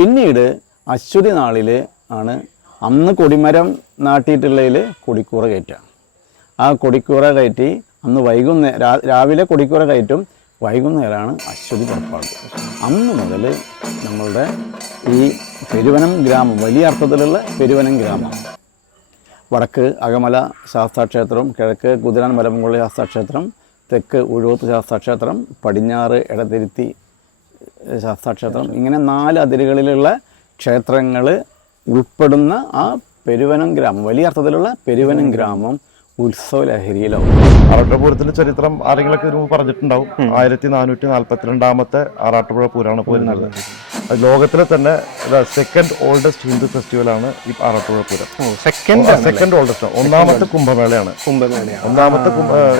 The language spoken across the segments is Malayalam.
പിന്നീട് അശ്വതി നാളിൽ ആണ് അന്ന് കൊടിമരം നാട്ടിയിട്ടുള്ളതിൽ കൊടിക്കൂറ കയറ്റുക. ആ കൊടിക്കൂറ കയറ്റി അന്ന് രാവിലെ കൊടിക്കൂറ കയറ്റും, വൈകുന്നേരമാണ് അശ്വതി പുറപ്പാട്. അന്ന് മുതൽ നമ്മളുടെ ഈ പെരുവനം ഗ്രാമം വലിയ അർത്ഥത്തിലുള്ള പെരുവനം ഗ്രാമം, വടക്ക് അകമല ശാസ്താക്ഷേത്രം, കിഴക്ക് കുതിരാൻ മലമുകളിൽ ശാസ്താക്ഷേത്രം, തെക്ക് ഉഴവത്ത് ശാസ്താക്ഷേത്രം, പടിഞ്ഞാറ് എടതിരുത്തി ശാസ്താക്ഷേത്രം, ഇങ്ങനെ 4 അതിരുകളിലുള്ള ക്ഷേത്രങ്ങൾ ഉൾപ്പെടുന്ന ആ പെരുവനം ഗ്രാമം, വലിയ അർത്ഥത്തിലുള്ള പെരുവനം ഗ്രാമം ഉത്സവ ലഹരിയിലാവും. ആറാട്ടുപുരത്തിന്റെ ചരിത്രം ആരെങ്കിലൊക്കെ പറഞ്ഞിട്ടുണ്ടാവും. 1442 ആറാട്ടുപുഴ പൂരമാണ് പോരുന്നത്. ലോകത്തിലെ തന്നെ സെക്കൻഡ് ഓൾഡസ്റ്റ് ഹിന്ദു ഫെസ്റ്റിവലാണ് ഈ ആറാട്ടുപുഴ പൂരം. സെക്കൻഡ് ഓൾഡസ്റ്റ്, ഒന്നാമത്തെ കുംഭമേളയാണ്. ഒന്നാമത്തെ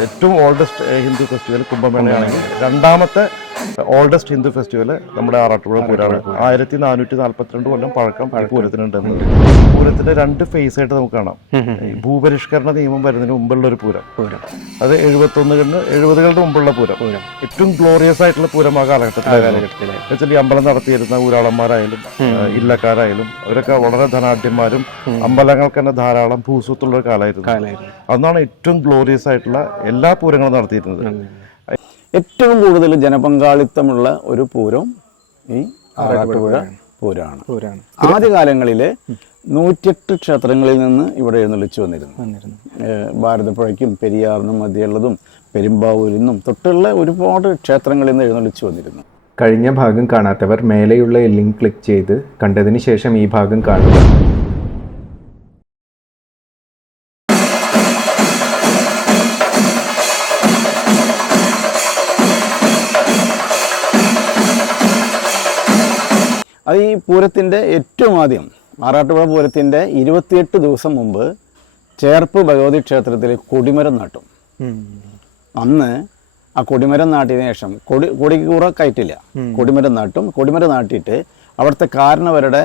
ഏറ്റവും ഓൾഡസ്റ്റ് ഹിന്ദു ഫെസ്റ്റിവൽ കുംഭമേളയാണെങ്കിൽ രണ്ടാമത്തെ ഓൾഡസ്റ്റ് ഹിന്ദു ഫെസ്റ്റിവൽ നമ്മുടെ ആറാട്ടുപുഴ പൂരമാണ്. 1442 കൊല്ലം പഴക്കം ഈ പൂരത്തിനുണ്ടെന്ന്. പൂരത്തിന്റെ 2 ഫേസ് ആയിട്ട് നമുക്ക് കാണാം. ഭൂപരിഷ്കരണ നിയമം വരുന്നതിന് മുമ്പുള്ള ഒരു പൂരം, അത് 70കളുടെ മുമ്പുള്ള പൂരം, ഏറ്റവും ഗ്ലോറിയസ് ആയിട്ടുള്ള പൂരം ആ കാലഘട്ടത്തിൽ. ഈ അമ്പലം നടത്തിയിരുന്ന ഊരാളന്മാരായാലും ഇല്ലക്കാരായാലും അവരൊക്കെ വളരെ ധനാഢ്യന്മാരും അമ്പലങ്ങൾക്ക് തന്നെ ധാരാളം ഭൂസ്വത്തുള്ള ഒരു കാലമായിരുന്നു. അന്നാണ് ഏറ്റവും ഗ്ലോറിയസ് ആയിട്ടുള്ള എല്ലാ പൂരങ്ങളും നടത്തിയിരുന്നത്. ഏറ്റവും കൂടുതൽ ജനപങ്കാളിത്തമുള്ള ഒരു പൂരം ഈ ആറാട്ടുപുഴ പൂരമാണ്. ആദ്യകാലങ്ങളിൽ 108 ക്ഷേത്രങ്ങളിൽ നിന്ന് ഇവിടെ എഴുന്നള്ളിച്ചു വന്നിരുന്നു. ഭാരതപ്പുഴയ്ക്കും പെരിയാറിനും മധ്യയുള്ളതും പെരുമ്പാവൂരിൽ നിന്നും തൊട്ടുള്ള ഒരുപാട് ക്ഷേത്രങ്ങളിൽ നിന്ന് എഴുന്നള്ളിച്ചു വന്നിരുന്നു. കഴിഞ്ഞ ഭാഗം കാണാത്തവർ മേലെയുള്ള ലിങ്ക് ക്ലിക്ക് ചെയ്ത് കണ്ടതിന് ശേഷം ഈ ഭാഗം കാണുക. അത് ഈ പൂരത്തിൻ്റെ ഏറ്റവും ആദ്യം ആറാട്ടുപുഴ പൂരത്തിൻ്റെ 28 ദിവസം മുമ്പ് ചേർപ്പ് ഭഗവതി ക്ഷേത്രത്തിൽ കൊടിമരം നാട്ടും. അന്ന് ആ കൊടിമരം നാട്ടിയതിനു ശേഷം കൊടിക്കൂറ കയറ്റില്ല, കൊടിമരം നാട്ടും. കൊടിമരം നാട്ടിയിട്ട് അവിടുത്തെ കാരണവരുടെ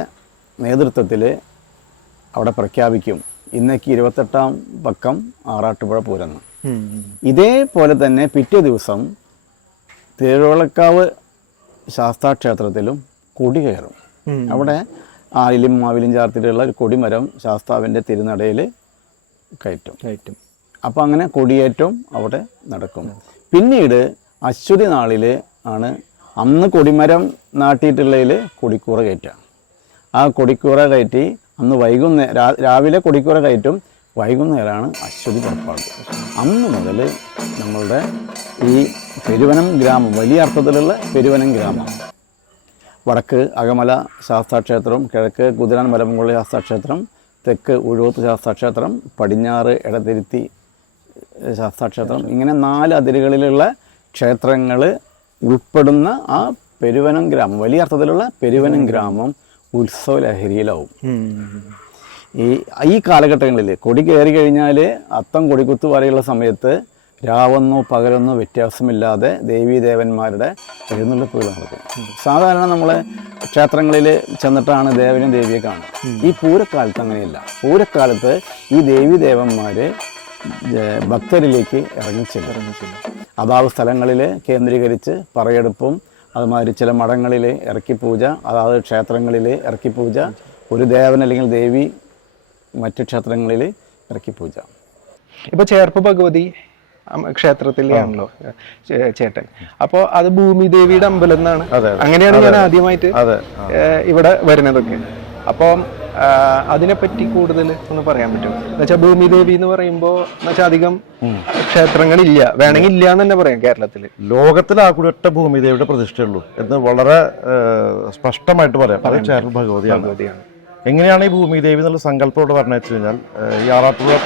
നേതൃത്വത്തിൽ അവിടെ പ്രഖ്യാപിക്കും ഇന്നേക്ക് 28-ാം പക്കം ആറാട്ടുപുഴ പൂരം. ഇതേപോലെ തന്നെ പിറ്റേ ദിവസം തിരുവള്ളക്കാവ് ശാസ്താക്ഷേത്രത്തിലും കൊടി കയറും. അവിടെ ആലിലും മാവിലും ചാർത്തിട്ടുള്ള ഒരു കൊടിമരം ശാസ്താവിൻ്റെ തിരുനടയിൽ കയറ്റും. അപ്പം അങ്ങനെ കൊടിയേറ്റം അവിടെ നടക്കും. പിന്നീട് അശ്വതി നാളിൽ ആണ് അന്ന് കൊടിമരം നാട്ടിയിട്ടുള്ളതിൽ കൊടിക്കൂറ കയറ്റുക. ആ കൊടിക്കൂറ കയറ്റി അന്ന് രാവിലെ കൊടിക്കൂറ കയറ്റും, വൈകുന്നേരമാണ് അശ്വതി പുറപ്പാട്. അന്ന് മുതൽ നമ്മളുടെ ഈ പെരുവനം ഗ്രാമം വലിയ അർത്ഥത്തിലുള്ള പെരുവനം ഗ്രാമം, വടക്ക് അകമല ശാസ്താക്ഷേത്രം, കിഴക്ക് കുതിരാൻ മലമുകളിൽ ശാസ്താക്ഷേത്രം, തെക്ക് ഉഴവത്ത് ശാസ്താക്ഷേത്രം, പടിഞ്ഞാറ് എടതിരുത്തി ശാസ്താക്ഷേത്രം, ഇങ്ങനെ 4 അതിരുകളിലുള്ള ക്ഷേത്രങ്ങൾ ഉൾപ്പെടുന്ന ആ പെരുവനം ഗ്രാമം, വലിയ അർത്ഥത്തിലുള്ള പെരുവനം ഗ്രാമം ഉത്സവ ലഹരിയിലാവും. ഈ കാലഘട്ടങ്ങളിൽ കൊടി കയറി കഴിഞ്ഞാൽ അത്തം കൊടിക്കുത്ത് വരെയുള്ള സമയത്ത് രാവെന്നോ പകലെന്നോ വ്യത്യാസമില്ലാതെ ദേവീദേവന്മാരുടെ എഴുന്നള്ളിപ്പുകൾ നടക്കും. സാധാരണ നമ്മൾ ക്ഷേത്രങ്ങളിൽ ചെന്നിട്ടാണ് ദേവനും ദേവിയെ കാണുക. ഈ പൂരക്കാലത്ത് അങ്ങനെയല്ല. പൂരക്കാലത്ത് ഈ ദേവീദേവന്മാർ ഭക്തരിലേക്ക് ഇറങ്ങിച്ചെല്ലും. അതാത് സ്ഥലങ്ങളിൽ കേന്ദ്രീകരിച്ച് പറയെടുപ്പും, അതുമാതിരി ചില മഠങ്ങളിൽ ഇറക്കിപ്പൂജ, അതാത് ക്ഷേത്രങ്ങളിൽ ഇറക്കിപ്പൂജ, ഒരു ദേവൻ അല്ലെങ്കിൽ ദേവി മറ്റ് ക്ഷേത്രങ്ങളിൽ ഇറക്കിപ്പൂജ. ഇപ്പോൾ ചേർപ്പ് ഭഗവതി ക്ഷേത്രത്തിലാണല്ലോ ചേട്ടൻ, അപ്പോൾ അത് ഭൂമിദേവിയുടെ അമ്പലം എന്നാണ്, അങ്ങനെയാണ് ഞാൻ ആദ്യമായിട്ട് ഇവിടെ വരുന്നതൊക്കെ. അപ്പം അതിനെപ്പറ്റി കൂടുതൽ ഒന്ന് പറയാൻ പറ്റുമോ? എന്നുവെച്ചാൽ ഭൂമിദേവി എന്ന് പറയുമ്പോൾ എന്നുവെച്ചാൽ അധികം ക്ഷേത്രങ്ങളില്ല, വേണമെങ്കിൽ ഇല്ല എന്ന് തന്നെ പറയാം കേരളത്തിൽ. ലോകത്തിൽ ആ കൂടി ഒറ്റ ഭൂമിദേവിയുടെ പ്രതിഷ്ഠയുള്ളൂ എന്ന് വളരെ സ്പഷ്ടമായിട്ട് പറയാം. അത് ചേർപ്പ് ഭഗവതിയാണ്. എങ്ങനെയാണ് ഈ ഭൂമിദേവി എന്നുള്ള സങ്കല്പത്തോട് പറഞ്ഞു വെച്ച് കഴിഞ്ഞാൽ, ഈ ആറാട്ടുപുഴ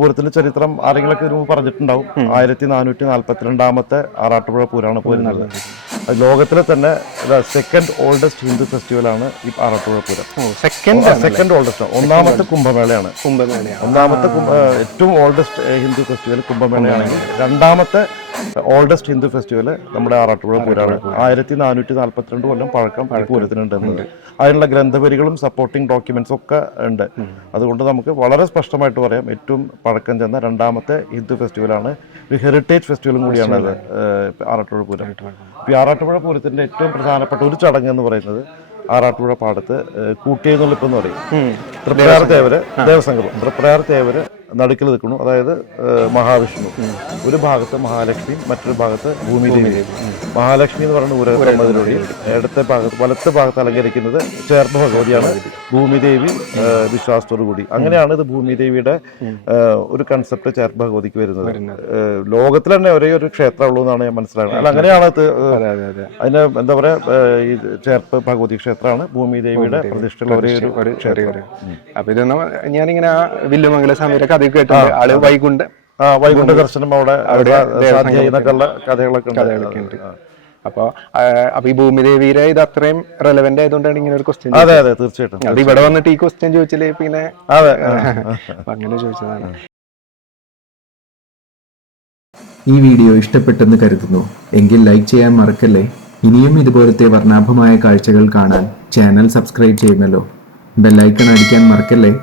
പൂരത്തിന്റെ ചരിത്രം ആരെങ്കിലൊക്കെ പറഞ്ഞിട്ടുണ്ടാവും. 1442 ആറാട്ടുപുഴ പൂരമാണ് പോരുന്നത്. ലോകത്തിലെ തന്നെ സെക്കൻഡ് ഓൾഡസ്റ്റ് ഹിന്ദു ഫെസ്റ്റിവലാണ് ഈ ആറാട്ടുപുഴ പൂരം. സെക്കൻഡ് ഓൾഡസ്റ്റ്, ഒന്നാമത്തെ കുംഭമേളയാണ്. ഒന്നാമത്തെ ഏറ്റവും ഓൾഡസ്റ്റ് ഹിന്ദു ഫെസ്റ്റിവൽ കുംഭമേളയാണെങ്കിൽ രണ്ടാമത്തെ ഓൾഡസ്റ്റ് ഹിന്ദു ഫെസ്റ്റിവൽ നമ്മുടെ ആറാട്ടുപുഴ പൂരമാണ്. 1442 കൊല്ലം പഴക്കം ഈ പൂരത്തിനുണ്ടെന്നത്. അതിനുള്ള ഗ്രന്ഥവരികളും സപ്പോർട്ടിംഗ് ഡോക്യുമെന്റ്സും ഒക്കെ ഉണ്ട്. അതുകൊണ്ട് നമുക്ക് വളരെ സ്പഷ്ടമായിട്ട് പറയാം, ഏറ്റവും പഴക്കം ചെന്ന രണ്ടാമത്തെ ഹിന്ദു ഫെസ്റ്റിവലാണ്. ഒരു ഹെറിറ്റേജ് ഫെസ്റ്റിവലും കൂടിയാണ് അത് ആറാട്ടുപുഴ പൂരം. ഈ ആറാട്ടുപുഴ പൂരത്തിന്റെ ഏറ്റവും പ്രധാനപ്പെട്ട ഒരു ചടങ്ങ് എന്ന് പറയുന്നത് ആറാട്ടുപുഴ പാടത്ത് കൂട്ടിയെന്നുള്ളിപ്പ് എന്ന് പറയും. തൃപ്രയാർ തേവര് ദേവസംഗമം, തൃപ്രയാർ തേവര് നടുക്കിൽ നിൽക്കുന്നു. അതായത് മഹാവിഷ്ണു ഒരു ഭാഗത്ത് മഹാലക്ഷ്മിയും മറ്റൊരു ഭാഗത്ത് ഭൂമിദേവി. മഹാലക്ഷ്മി എന്ന് പറയുന്ന ഊരകമതിലൂടെ ഇടത്തെ ഭാഗത്ത് വലത്തെ ഭാഗത്ത് അലങ്കരിക്കുന്നത് ചേർപ്പ് ഭഗവതിയാണ്. ഭൂമിദേവി വിശ്വാസത്തോടു കൂടി. അങ്ങനെയാണ് ഇത് ഭൂമിദേവിയുടെ ഒരു കൺസെപ്റ്റ് ചേർപ്പ് ഭഗവതിക്ക് വരുന്നത്. ലോകത്തിൽ തന്നെ ഒരേ ഒരു ക്ഷേത്രമുള്ളൂ എന്നാണ് ഞാൻ മനസ്സിലാക്കുന്നത്. അല്ല, അങ്ങനെയാണ് അതിന് എന്താ പറയാ, ഈ ചേർപ്പ് ഭഗവതി ക്ഷേത്രമാണ് ഭൂമിദേവിയുടെ പ്രതിഷ്ഠയുള്ള ഒരേ ഒരു ക്ഷേത്രം. അപ്പൊ ഇതൊന്നും ഞാനിങ്ങനെ വില്ലുമംഗല സ്വാമിയുടെ കഥ കേട്ടിട്ടുണ്ട്. ആള് വൈകുണ്ഠ ദർശനം അവിടെ കഥകളൊക്കെ ഉണ്ട്. അപ്പൊ ഈ ഭൂമിദേവിയുടെ ഇത് അത്രയും റെലവെന്റ് ആയതുകൊണ്ടാണ് ഇങ്ങനെ ഒരു ക്വസ്റ്റ്യൻ. അതെ അതെ, തീർച്ചയായിട്ടും. അത് ഇവിടെ വന്നിട്ട് ഈ ക്വസ്റ്റ്യൻ ചോദിച്ചില്ലേ പിന്നെ അതെ അങ്ങനെ ചോദിച്ചതാണ്. ഈ വീഡിയോ ഇഷ്ടപ്പെട്ടെന്ന് കരുതുന്നു. എങ്കിൽ ലൈക്ക് ചെയ്യാൻ മറക്കല്ലേ. ഇനിയും ഇതുപോലത്തെ വർണ്ണാഭമായ കാഴ്ചകൾ കാണാൻ ചാനൽ സബ്സ്ക്രൈബ് ചെയ്യുമല്ലോ. ബെല്ലൈക്കൺ അടിക്കാൻ മറക്കല്ലേ.